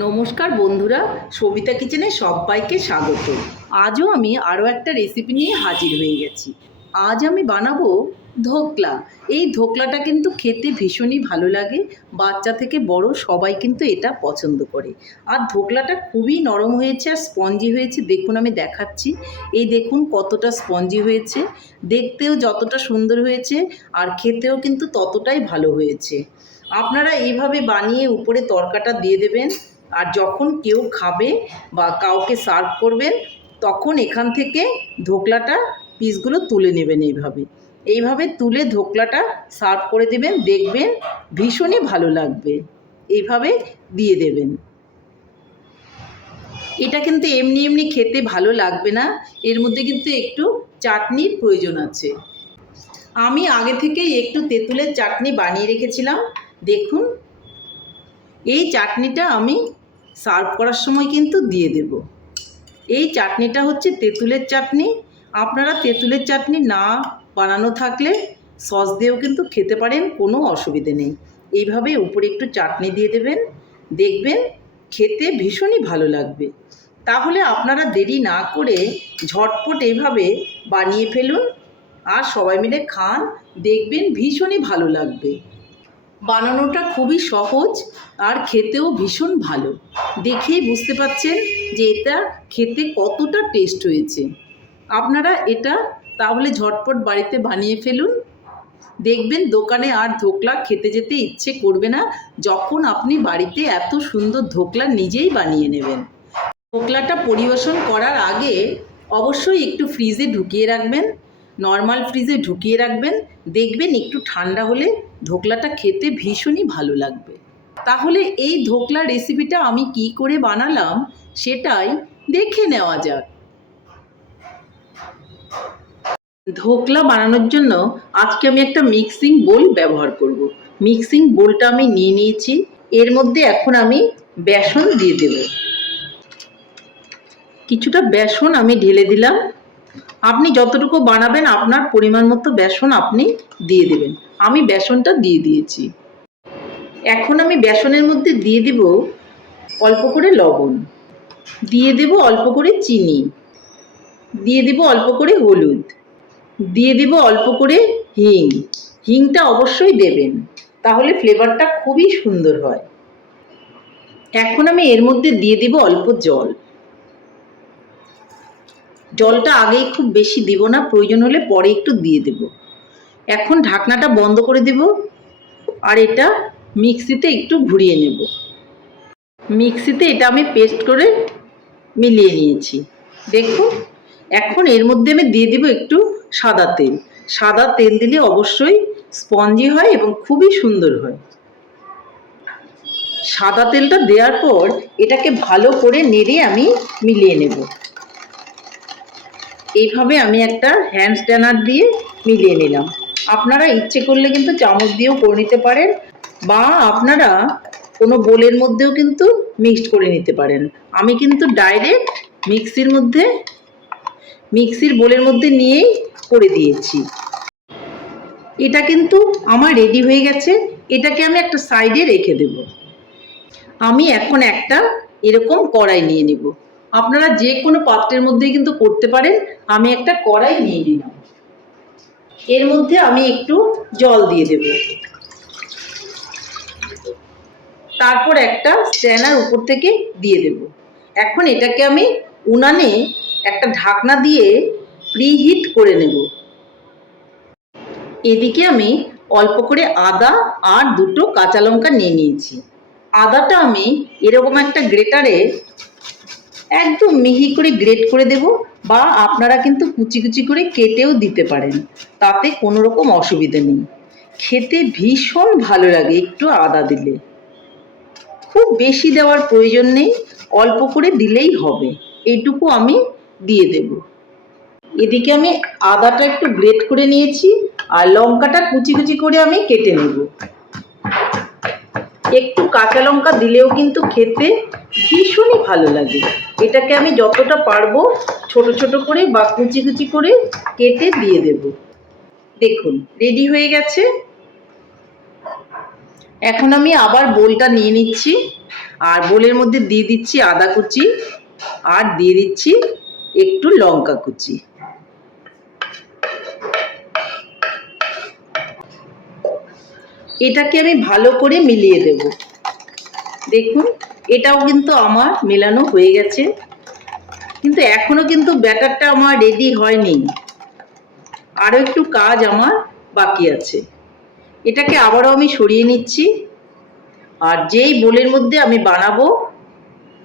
নমস্কার বন্ধুরা, সবিতা কিচেনে সবাইকে স্বাগত। আজও আমি আরও একটা রেসিপি নিয়ে হাজির হয়ে গেছি। আজ আমি বানাবো ধোকলা। এই ধোকলাটা কিন্তু খেতে ভীষণই ভালো লাগে, বাচ্চা থেকে বড় সবাই কিন্তু এটা পছন্দ করে। আর ধোকলাটা খুবই নরম হয়েছে আর স্পঞ্জি হয়েছে, দেখুন আমি দেখাচ্ছি। এই দেখুন কতটা স্পঞ্জি হয়েছে, দেখতেও যতটা সুন্দর হয়েছে আর খেতেও কিন্তু ততটাই ভালো হয়েছে। আপনারা এইভাবে বানিয়ে উপরে তরকাটা দিয়ে দেবেন। আর যখন কেউ খাবে বা কাউকে সার্ভ করবেন, তখন এখান থেকে ধোকলাটা পিসগুলো তুলে নেবেন এইভাবে। এইভাবে তুলে ধোকলাটা সার্ভ করে দেবেন, দেখবেন ভীষণই ভালো লাগবে। এইভাবে দিয়ে দেবেন। এটা কিন্তু এমনি এমনি খেতে ভালো লাগবে না, এর মধ্যে কিন্তু একটু চাটনির প্রয়োজন আছে। আমি আগে থেকেই একটু তেঁতুলের চাটনি বানিয়ে রেখেছিলাম, দেখুন। এই চাটনিটা আমি সার্ভ করার সময় কিন্তু দিয়ে দেব। এই চাটনিটা হচ্ছে তেঁতুলের চাটনি। আপনারা তেঁতুলের চাটনি না বানানো থাকলে সস দিয়েও কিন্তু খেতে পারেন, কোনো অসুবিধে নেই। এইভাবে উপরে একটু চাটনি দিয়ে দেবেন। দেখবেন খেতে ভীষণই ভালো লাগবে। তাহলে আপনারা দেরি না করে ঝটপট এভাবে বানিয়ে ফেলুন আর সবাই মিলে খান। দেখবেন ভীষণই ভালো লাগবে। বানানোটা খুবই সহজ আর খেতেও ভীষণ ভালো। দেখেই বুঝতে পাচ্ছেন যে এটা খেতে কতটা টেস্ট হয়েছে। আপনারা এটা তাহলে ঝটপট বাড়িতে বানিয়ে ফেলুন। দেখবেন দোকানে আর ধোকলা খেতে যেতে ইচ্ছে করবে না যখন আপনি বাড়িতে এত সুন্দর ধোকলা নিজেই বানিয়ে নেবেন। ধোকলাটা পরিবেশন করার আগে অবশ্যই একটু ফ্রিজে ঢুকিয়ে রাখবেন। নর্মাল ফ্রিজে ঢুকিয়ে রাখবেন, দেখবেন একটু ঠান্ডা হলে ধোকলাটা খেতে ভীষণই ভালো লাগবে। তাহলে এই ধোকলা রেসিপিটা আমি কি করে বানালাম সেটাই দেখে নেওয়া যাক। ধোকলা বানানোর জন্য আজকে আমি একটা মিক্সিং বোল ব্যবহার করব। মিক্সিং বোলটা আমি নিয়ে নিয়েছি। এর মধ্যে এখন আমি বেসন দিয়ে দেব। কিছুটা বেসন আমি ঢেলে দিলাম। আপনি যতটুকু বানাবেন, আপনার পরিমাণ মতো বেসন আপনি দিয়ে দেবেন। আমি বেসনটা দিয়ে দিয়েছি। এখন আমি বেসনের মধ্যে দিয়ে দেব অল্প করে লবণ। দিয়ে দেব অল্প করে চিনি। দিয়ে দেব অল্প করে হলুদ। দিয়ে দেব অল্প করে হিং। হিংটা অবশ্যই দেবেন, তাহলে ফ্লেভারটা খুবই সুন্দর হয়। এখন আমি এর মধ্যে দিয়ে দেব অল্প জল। জলটা আগেই খুব বেশি দিব না, প্রয়োজন হলে পরে একটু দিয়ে দেব। এখন ঢাকনাটা বন্ধ করে দেব আর এটা মিক্সিতে একটু ঘুরিয়ে নেব। মিক্সিতে এটা আমি পেস্ট করে মিলিয়ে নিয়েছি। দেখুন, এখন এর মধ্যে আমি দিয়ে দিব একটু সাদা তেল। সাদা তেল দিলে অবশ্যই স্পঞ্জি হয় এবং খুবই সুন্দর হয়। সাদা তেলটা দেওয়ার পর এটাকে ভালো করে নেড়ে আমি মিলিয়ে নেব। এইভাবে আমি একটা হ্যান্ড স্ট্যানার দিয়ে মিলিয়ে নিলাম। আপনারা ইচ্ছে করলে কিন্তু চামচ দিয়েও করে নিতে পারেন বা আপনারা কোনো বোলের মধ্যেও কিন্তু মিক্সড করে নিতে পারেন। আমি কিন্তু ডাইরেক্ট মিক্সির মধ্যে মিক্সির বোলের মধ্যে নিয়েই করে দিয়েছি। এটা কিন্তু আমার রেডি হয়ে গেছে। এটাকে আমি একটা সাইডে রেখে দেব। আমি এখন একটা এরকম কড়াই নিয়ে নিব। আপনারা যে কোনো পাত্রের মধ্যে কিন্তু করতে পারেন। আমি একটা কড়াই নিয়ে নিলাম। এর মধ্যে আমি একটু জল দিয়ে দেব। তারপর একটা স্ট্যানার উপর থেকে দিয়ে দেব। এখন এটাকে আমি উনানে একটা ঢাকনা দিয়ে প্রিহিট করে নেব। এদিকে আমি অল্প করে আদা আর দুটো কাঁচা লঙ্কা নিয়ে নিয়েছি। আদাটা আমি এরকম একটা গ্রেটারে একদম মিহি করে গ্রেট করে দেব বা আপনারা কিন্তু কুচি কুচি করে কেটেও দিতে পারেন, তাতে কোনো রকম অসুবিধা নেই। খেতে ভীষণ ভালো লাগে, একটু আদা দিলে। খুব বেশি দেওয়ার প্রয়োজন নেই, অল্প করে দিলেই হবে, এইটুকু আমি দিয়ে দেব। এদিকে আমি আদাটা একটু গ্রেট করে নিয়েছি, আর লঙ্কাটা কুচি কুচি করে আমি কেটে নেব। একটু কাঁচা লঙ্কা দিলেও কিন্তু খেতে ভীষণই ভালো লাগে। এটাকে আমি যতটা পারব ছোট ছোট করে বা কুচি কুচি করে কেটে দিয়ে দেব। দেখুন রেডি হয়ে গেছে। এখন আমি আবার বোলটা নিয়ে নিচ্ছি, আর বোলের মধ্যে দিয়ে দিচ্ছি আদা কুচি আর দিয়ে দিচ্ছি একটু লঙ্কা কুচি। এটাকে আমি ভালো করে মিলিয়ে দেব। দেখুন, এটাও কিন্তু আমার মেলানো হয়ে গেছে। কিন্তু এখনও কিন্তু ব্যাটারটা আমার রেডি হয়নি। আরও একটু কাজ আমার বাকি আছে। এটাকে আবারও আমি সরিয়ে নিচ্ছি। আর যেই বোলের মধ্যে আমি বানাবো,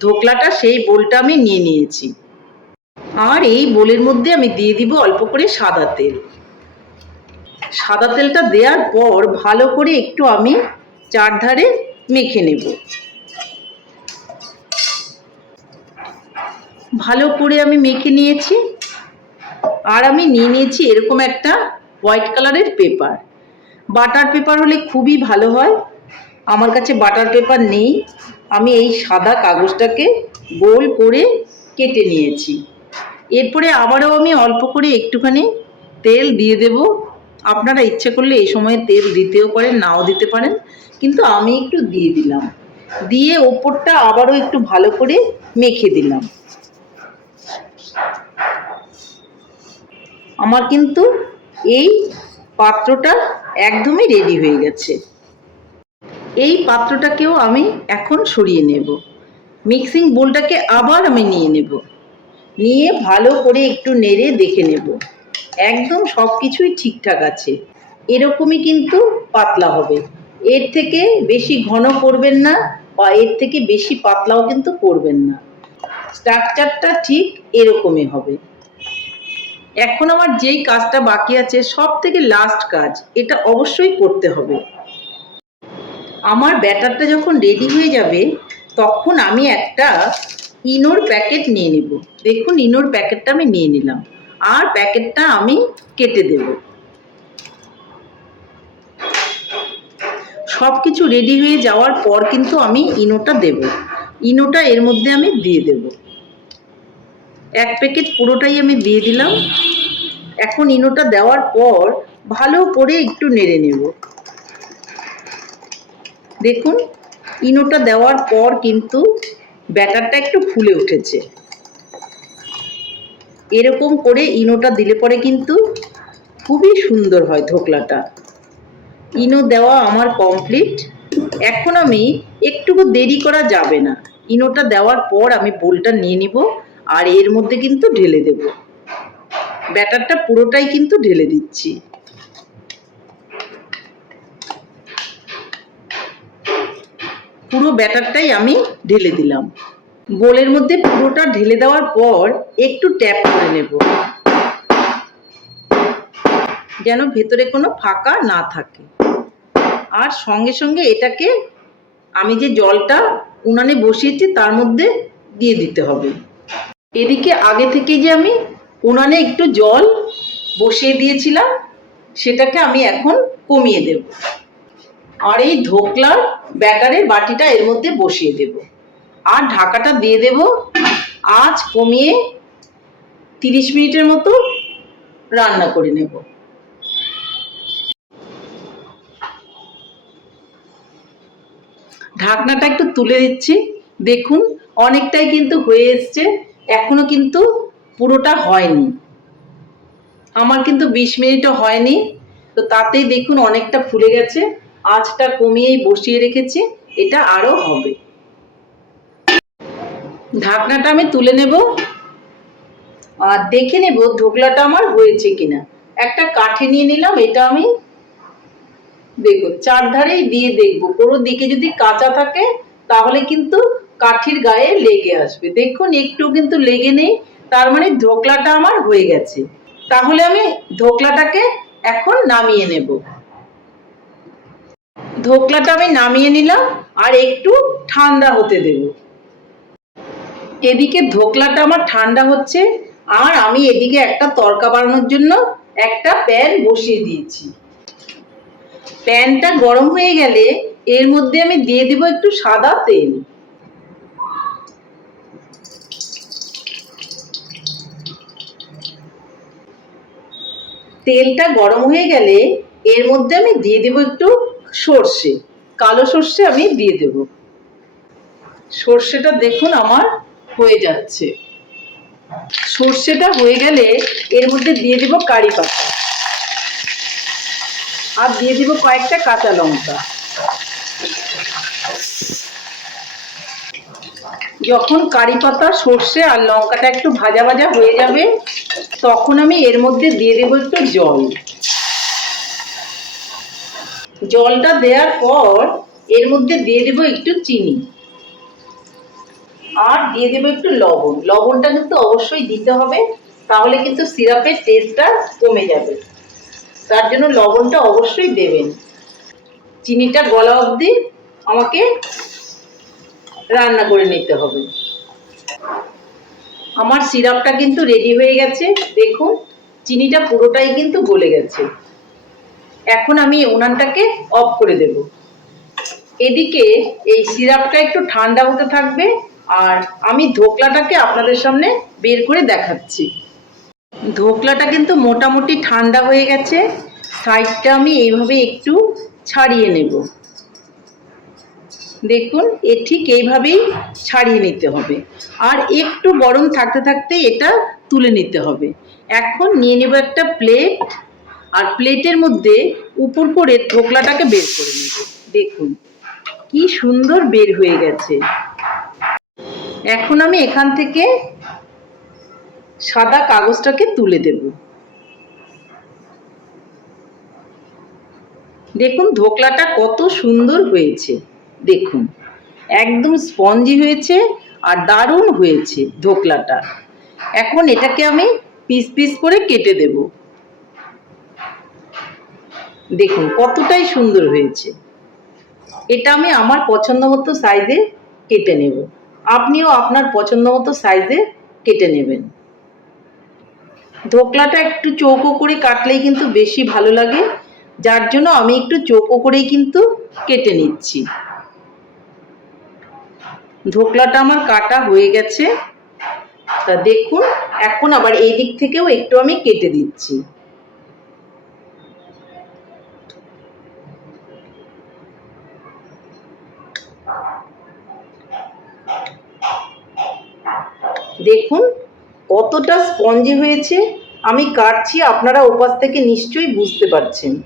ধোকলাটা, সেই বোলটা আমি নিয়ে নিয়েছি। আর এই বোলের মধ্যে আমি দিয়ে দিব অল্প করে সাদা তেল। সাদা তেলটা দেওয়ার পর ভালো করে একটু আমি চারধারে মেখে নেব। ভালো করে আমি মেখে নিয়েছি। আর আমি নিয়ে নিয়েছি এরকম একটা হোয়াইট কালারের পেপার। বাটার পেপার হলে খুবই ভালো হয়। আমার কাছে বাটার পেপার নেই। আমি এই সাদা কাগজটাকে গোল করে কেটে নিয়েছি। এরপরে আবারও আমি অল্প করে একটুখানি তেল দিয়ে দেব। আপনারা ইচ্ছে করলে এই সময় তেল দিতেও পারেন, নাও দিতে পারেন, কিন্তু আমি একটু দিয়ে দিলাম। দিয়ে ওপরটা আবারও একটু ভালো করে মেখে দিলাম। আমার কিন্তু এই পাত্রটা একদমই রেডি হয়ে গেছে। এই পাত্রটাকেও আমি এখন সরিয়ে নেব। মিক্সিং বোলটাকে আবার আমি নিয়ে নেব। নিয়ে ভালো করে একটু নেড়ে দেখে নেব। একদম সব কিছুই ঠিকঠাক আছে। এরকমই কিন্তু পাতলা হবে। এর থেকে বেশি ঘন করবেন না বা এর থেকে বেশি পাতলাও কিন্তু করবেন না। স্ট্রাকচারটা ঠিক এরকমই হবে। এখন আমার যেই কাজটা বাকি আছে সব থেকে লাস্ট কাজ, এটা অবশ্যই করতে হবে। আমার ব্যাটারটা যখন রেডি হয়ে যাবে, তখন আমি একটা ইনোর প্যাকেট নিয়ে নেব। দেখুন, ইনোর প্যাকেটটা আমি নিয়ে নিলাম। আর প্যাকেটটা আমি কেটে দেব। সব কিছু রেডি হয়ে যাওয়ার পর কিন্তু আমি ইনোটা দেব। ইনোটা এর মধ্যে আমি দিয়ে দেব। এক প্যাকেট পুরোটাই আমি দিয়ে দিলাম। এখন ইনোটা দেওয়ার পর ভালো করে একটু নেড়ে নেব। দেখুন, ইনোটা দেওয়ার পর কিন্তু ব্যাটারটা একটু ফুলে উঠেছে। এরকম করে ইনোটা দিলে পরে কিন্তু খুবই সুন্দর হয় ধোকলাটা। ইনো দেওয়া আমার কমপ্লিট এখন আমি একটুকু দেরি করা যাবে না। ইনোটা দেওয়ার পর আমি বোলটা নিয়ে নিব আর এর মধ্যে কিন্তু ঢেলে দেব। ব্যাটারটা পুরোটাই কিন্তু ঢেলে দিচ্ছি। পুরো ব্যাটারটাই আমি ঢেলে দিলাম। বোলের মধ্যে পুরোটা ঢেলে দেওয়ার পর একটু ট্যাপ করে নেব। যেন ভেতরে কোনো ফাঁকা না থাকে। আর সঙ্গে সঙ্গে এটাকে আমি যে জলটা উনানে বসিয়েছি তার মধ্যে দিয়ে দিতে হবে। এদিকে আগে থেকে যে আমি উনানে একটু জল বসিয়ে দিয়েছিলাম, সেটাকে আমি এখন কমিয়ে দেব। আর এই ধোকলার ব্যাটারের বাটিটা এর মধ্যে বসিয়ে দেব। আর ঢাকাটা দিয়ে দেব আজ কমিয়ে তিরিশ মিনিটের মতো রান্না করে নেব। ঢাকনাটা একটু তুলে দিচ্ছি। দেখুন, অনেকটাই কিন্তু হয়ে এসছে। এখনও কিন্তু পুরোটা হয়নি। আমার কিন্তু বিশ মিনিটও হয়নি। তো তাতেই দেখুন অনেকটা ফুলে গেছে। আঁচটা কমিয়েই বসিয়ে রেখেছি। এটা আরও হবে। ঢাকনাটা আমি তুলে নেব। আর দেখে নেব ধোকলাটা আমার হয়েছে কিনা। একটা কাঠি নিয়ে নিলাম, এটা আমি দেখো, চারধারেই দিয়ে দেখব। কোনো দিকে যদি কাঁচা থাকে, তাহলে কিন্তু কাঠির গায়ে লেগে আসবে। দেখুন, একটু কিন্তু লেগে নেই, তার মানে ঢোকলাটা আমার হয়ে গেছে। তাহলে আমি ঢোকলাটাকে এখন নামিয়ে নেব। ঢোকলাটা আমি নামিয়ে নিলাম, আর একটু ঠান্ডা হতে দেব। এদিকে ধোকলাটা আমার ঠান্ডা হচ্ছে, আর আমি এদিকে একটা তরকা বানানোর জন্য একটা প্যান বসিয়ে দিয়েছি। প্যানটা গরম হয়ে গেলে এর মধ্যে আমি দিয়ে দিব একটু সাদা তেল। তেলটা গরম হয়ে গেলে এর মধ্যে আমি দিয়ে দেব একটু সর্ষে। কালো সর্ষে আমি দিয়ে দেব। সর্ষেটা দেখুন আমার হয়ে যাচ্ছে। সর্ষেটা হয়ে গেলে এর মধ্যে দিয়ে দিব কারি পাতা। আর দিয়ে দিব কয়েকটা কাঁচা লঙ্কা। যখন কারি পাতা, সর্ষে আর লঙ্কাটা একটু ভাজা ভাজা হয়ে যাবে, তখন আমি এর মধ্যে দিয়ে দেবো একটু জল। জলটা দেওয়ার পর এর মধ্যে দিয়ে দেবো একটু চিনি। আর দিয়ে দেবো একটু লবণ। লবণটা কিন্তু অবশ্যই দিতে হবে, তাহলে কিন্তু সিরাপের টেস্টটা কমে যাবে। তার জন্য লবণটা অবশ্যই দেবেন। চিনিটা গলা অবধি আমাকে রান্না করে নিতে হবে। আমার সিরাপটা কিন্তু রেডি হয়ে গেছে। দেখুন, চিনিটা পুরোটাই কিন্তু গলে গেছে। এখন আমি উনানটাকে অফ করে দেব। এদিকে এই সিরাপটা একটু ঠান্ডা হতে থাকবে। আর আমি ধোকলাটাকে আপনাদের সামনে বের করে দেখাচ্ছি। ধোকলাটা কিন্তু মোটামুটি ঠান্ডা হয়ে গেছে। সাইডটা আমি এইভাবে একটু ছাড়িয়ে নেব। দেখুন, এ ঠিক এইভাবেই ছাড়িয়ে নিতে হবে। আর একটু গরম থাকতে থাকতে এটা তুলে নিতে হবে। এখন নিয়ে নেব একটা প্লেট। আর প্লেটের মধ্যে উপর করে ধোকলাটাকে বের করে নেব। দেখুন, কি সুন্দর বের হয়ে গেছে। এখন আমি এখান থেকে সাদা কাগজটাকে তুলে দেব। দেখুন ধোকলাটা কত সুন্দর হয়েছে। দেখুন, একদম স্পঞ্জি হয়েছে আর দারুণ হয়েছে ধোকলাটা এখন এটাকে আমি পিস পিস করে কেটে দেব। দেখুন, কতটাই সুন্দর হয়েছে। এটা আমি আমার পছন্দ মতো সাইজে কেটে নেব। আপনিও আপনার পছন্দ মতো সাইজে কেটে নেবেন। ধোকলাটা একটু চৌকো করে কাটলেই কিন্তু বেশি ভালো লাগে। যার জন্য আমি একটু চৌকো করেই কিন্তু কেটে নিচ্ছি। ধোকলাটা আমার কাটা হয়ে গেছে। তা দেখুন, এখন আবার এই দিক থেকেও একটু আমি কেটে দিচ্ছি। দেখুন, কতটা স্পঞ্জি হয়েছে, আমি কাটছি, আপনারা ওপাশ থেকে নিশ্চয়ই বুঝতে পারছেন।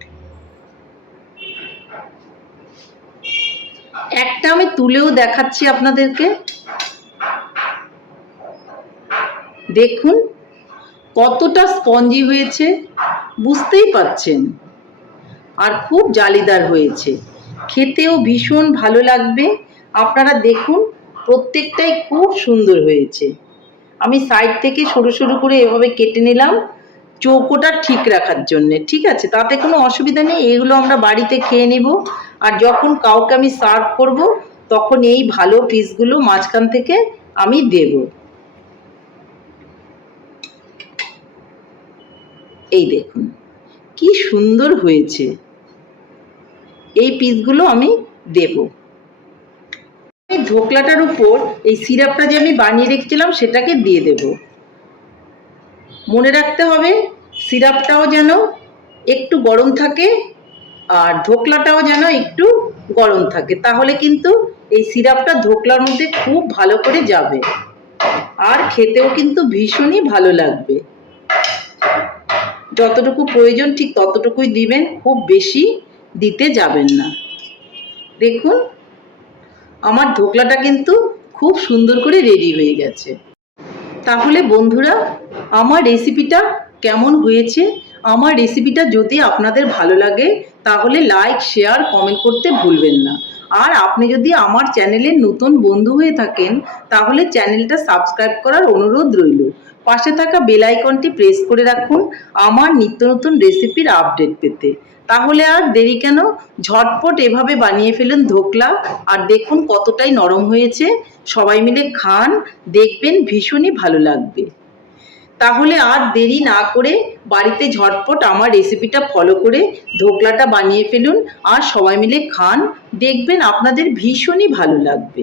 একটা আমি তুলেও দেখাচ্ছি আপনাদেরকে। দেখুন, কতটা স্পঞ্জি হয়েছে, বুঝতেই পারছেন। আর খুব জালিদার হয়েছে। খেতেও ভীষণ ভালো লাগবে। আপনারা দেখুন, প্রত্যেকটাই খুব সুন্দর হয়েছে। আমি সাইড থেকে সরু সরু করে এভাবে কেটে নিলাম চৌকোটা ঠিক রাখার জন্যে, ঠিক আছে? তাতে কোনো অসুবিধা নেই, এগুলো আমরা বাড়িতে খেয়ে নেব। আর যখন কাউকে আমি সার্ভ করব, তখন এই ভালো পিসগুলো মাঝখান থেকে আমি দেব। এই দেখুন, কি সুন্দর হয়েছে। এই পিসগুলো আমি দেবো। ধোকলাটার উপর এই সিরাপটা যে আমি বানিয়ে রেখেছিলাম, সেটাকে দিয়ে দেব। মনে রাখতে হবে, সিরাপটাও যেন একটু গরম থাকে আর ধোকলাটাও যেন একটু গরম থাকে। তাহলে কিন্তু এই সিরাপটা ধোকলার মধ্যে খুব ভালো করে যাবে। আর খেতেও কিন্তু ভীষণই ভালো লাগবে। যতটুকু প্রয়োজন ঠিক ততটুকুই দিবেন, খুব বেশি দিতে যাবেন না। দেখুন আমার ঢোকলাটা কিন্তু খুব সুন্দর করে রেডি হয়ে গেছে। তাহলে বন্ধুরা, আমার রেসিপিটা কেমন হয়েছে? আমার রেসিপিটা যদি আপনাদের ভালো লাগে, তাহলে লাইক শেয়ার কমেন্ট করতে ভুলবেন না। আর আপনি যদি আমার চ্যানেলের নতুন বন্ধু হয়ে থাকেন, তাহলে চ্যানেলটা সাবস্ক্রাইব করার অনুরোধ রইল। পাশে থাকা বেল আইকনটি প্রেস করে রাখুন, আমার নিত্য নতুন রেসিপির আপডেট পেতে। তাহলে আর দেরি কেন? ঝটপট এভাবে বানিয়ে ফেলুন ধোকলা। আর দেখুন কতটাই নরম হয়েছে। সবাই মিলে খান, দেখবেন ভীষণই ভালো লাগবে। তাহলে আর দেরি না করে বাড়িতে ঝটপট আমার রেসিপিটা ফলো করে ধোকলাটা বানিয়ে ফেলুন। আর সবাই মিলে খান, দেখবেন আপনাদের ভীষণই ভালো লাগবে।